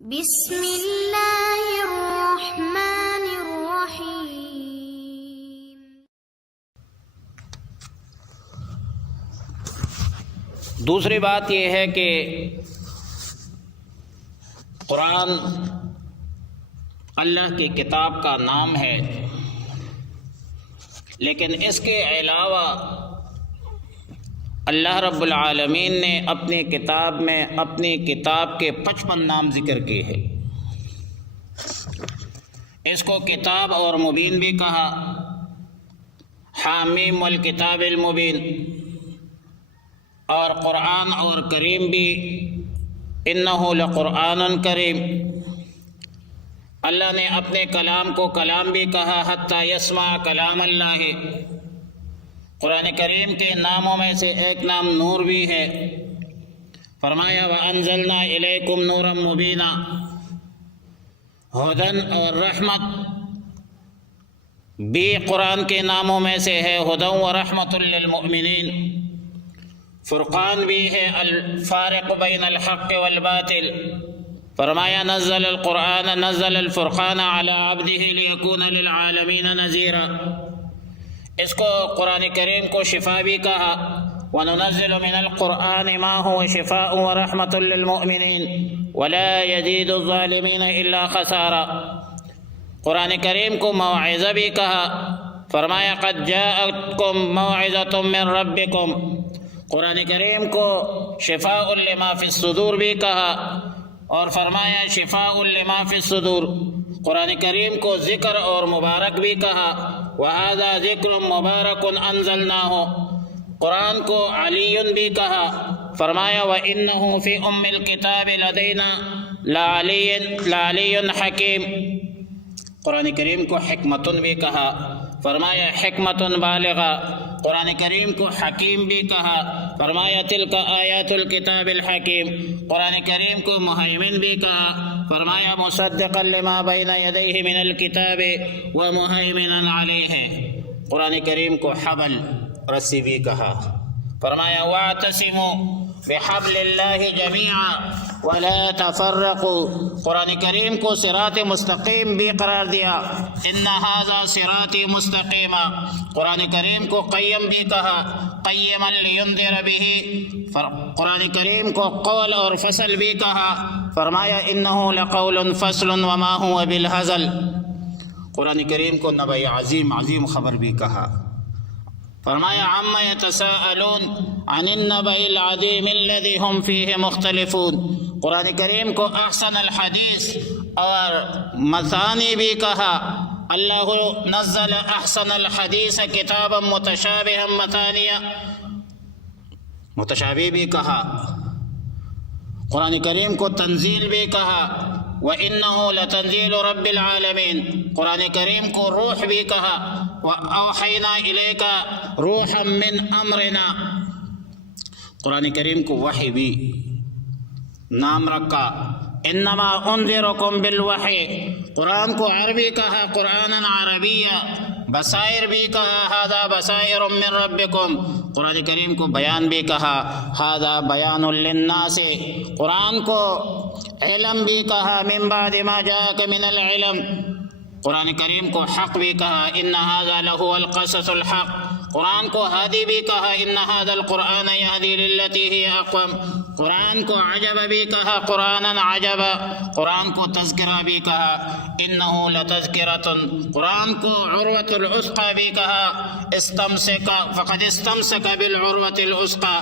بسم اللہ الرحمن الرحیم۔ دوسری بات یہ ہے کہ قرآن اللہ کی کتاب کا نام ہے، لیکن اس کے علاوہ اللہ رب العالمین نے اپنی کتاب میں اپنی کتاب کے 55 نام ذکر کیے ہیں۔ اس کو کتاب اور مبین بھی کہا، حامیم والکتاب المبین، اور قرآن اور کریم بھی، انہ لقرآن کریم۔ اللہ نے اپنے کلام کو کلام بھی کہا، حتی یسمع کلام اللہ۔ قرآن کریم کے ناموں میں سے ایک نام نور بھی ہے۔ فرمایا وَأَنزَلْنَا إِلَيْكُمْ نُورًا مُبِينًا۔ ہدن اور رحمت بھی قرآن کے ناموں میں سے ہے، ہدن و رحمت للمؤمنین۔ فرقان بھی ہے، الفارق بین الحق والباطل۔ فرمایا نزل الفرقان على عبده ليكون للعالمین نذیرا۔ اس کو قرآن کریم کو شفا بھی کہا، وَنُنَزِّلُ مِنَ الْقُرْآنِ مَا هُوَ شِفَاءٌ وَرَحْمَةٌ لِّلْمُؤْمِنِينَ وَلَا يَزِيدُ الظَّالِمِينَ إِلَّا خَسَارًا۔ قرآن کریم کو موعظہ بھی کہا، فرمایا قَدْ جَاءَتْكُمْ مَوْعِظَةٌ مِّن رَّبِّكُمْ۔ قرآن کریم کو شفاء لما فی الصدور بھی کہا، اور فرمایا شفاء لما فی الصدور۔ قرآن کریم کو ذکر اور مبارک بھی کہا، وَهَذَا ذِكْرٌ مُبَارَكٌ أَنزَلْنَاهُ۔ قرآن کو علی بھی کہا، فرمایا وَإِنَّهُ فِي أُمِّ الْكِتَابِ لَدَيْنَا لَعَلِيٌّ حَكِيمٌ۔ قرآن کریم کو حکمت بھی کہا، فرمایا حکمت بالغہ۔ قرآن کریم کو حکیم بھی کہا، فرمایا تلک آیات الکتاب الحکیم۔ قرآن کریم کو مہیمن بھی کہا، فرمایا مصدقا لما بین یدیہ من الکتاب ومہیمنا علیہ۔ قرآن کریم کو حبل رسی بھی کہا، فرمایا واعتصموا بحبل اللہ جمیعا ولا تفرقوا۔ قرآن کریم کو صراط مستقیم بھی قرار دیا، ان ھذا صراطی مستقیما۔ قرآن کریم کو قیم بھی کہا، قیما لینذر بہ۔ قرآن کریم کو قول اور فصل بھی کہا، فرمایا انہ لقول فصل وما هو بالہزل۔ قرآن کریم کو نبأ عظیم خبر بھی کہا، فرمایا عما یتساءلون عن النبأ العظیم الذی هم فیہ مختلفون۔ قرآن کریم کو احسن الحدیث اور مثانی بھی کہا، اللہ نزل احسن الحدیث کتابا متشابہا مثانیہ، متشابہ بھی کہا۔ قرآن کریم کو تنزیل بھی کہا، وَإِنَّهُ لَتَنزِيلُ رَبِّ الْعَالَمِينَ۔ قرآن کریم کو روح بھی کہا، وَأَوْحَيْنَا إِلَيْكَ رُوحًا مِّنْ أَمْرِنَا۔ قرآن کریم کو وحی بھی نام رکھا، انما انذرکم بالوحی۔ قرآن کو عربی کہا، قرآنا عربیہ۔ بصائر بھی کہا، ھذا بصائر من ربکم۔ قرآن کریم کو بیان بھی کہا، ھذا بیان للناس۔ قرآن کو علم بھی کہا، من بعد ما جاءک من العلم۔ قرآن کریم کو حق بھی کہا، ان ھذا لہو القصص الحق۔ قرآن کو ہادی بھی کہا، ان ھذا القرآن یہدی للتی ہی اقوم۔ قرآن کو عجب بھی کہا، قرآنا عجبا۔ قرآن کو تذکرہ بھی کہا، انہ لتذکرۃ۔ قرآن کو عروۃ الوثقی بھی کہا، استمسک فقد استمسک بالعروۃ الوثقی۔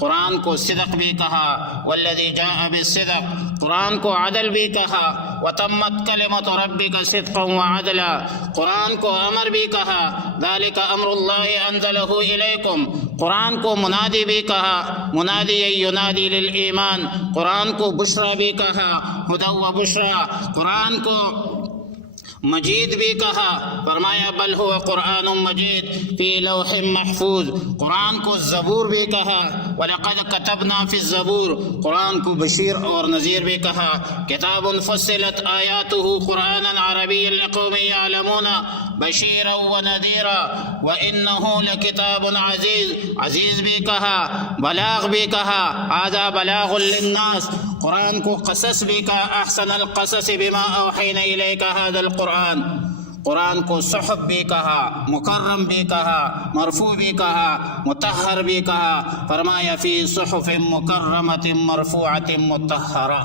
قرآن کو صدق بھی کہا، والذی جاء بالصدق۔ قرآن کو عدل بھی کہا، وتمت کلمۃ ربک صدقا وعدلا۔ قرآن کو امر بھی کہا، ذلک امر اللہ انزلہ الیکم۔ قرآن کو منادی بھی کہا، منادی ینادی للایمان۔ قرآن کو بشرا بھی کہا، ہدی و بشرا۔ قرآن کو مجید بھی کہا، فرمایا بل هو قرآن مجید فی لوح محفوظ۔ قرآن کو زبور بھی کہا، وَلَقَدْ كَتَبْنَا فِي الزَّبُورِ۔ قرآن کو بشیر اور نذیر بھی کہا، کتاب فصلت آیاتہ قرآنا عربیا لقوم یعلمون بشیرا ونذیرا وَإِنَّهُ لَكِتَابٌ عزیز۔ عزیز بھی کہا، بلاغ بھی کہا، هذا بلاغ للناس۔ قرآن کو قصص بھی کہا، احسن القصص بما اوحینا الیک ھذا القرآن، قرآن کو صحف بھی کہا، مکرم بھی کہا، مرفوع بھی کہا، مطہر بھی کہا، فرمایا فی صحف مکرمۃ مرفوعۃ مطہرہ،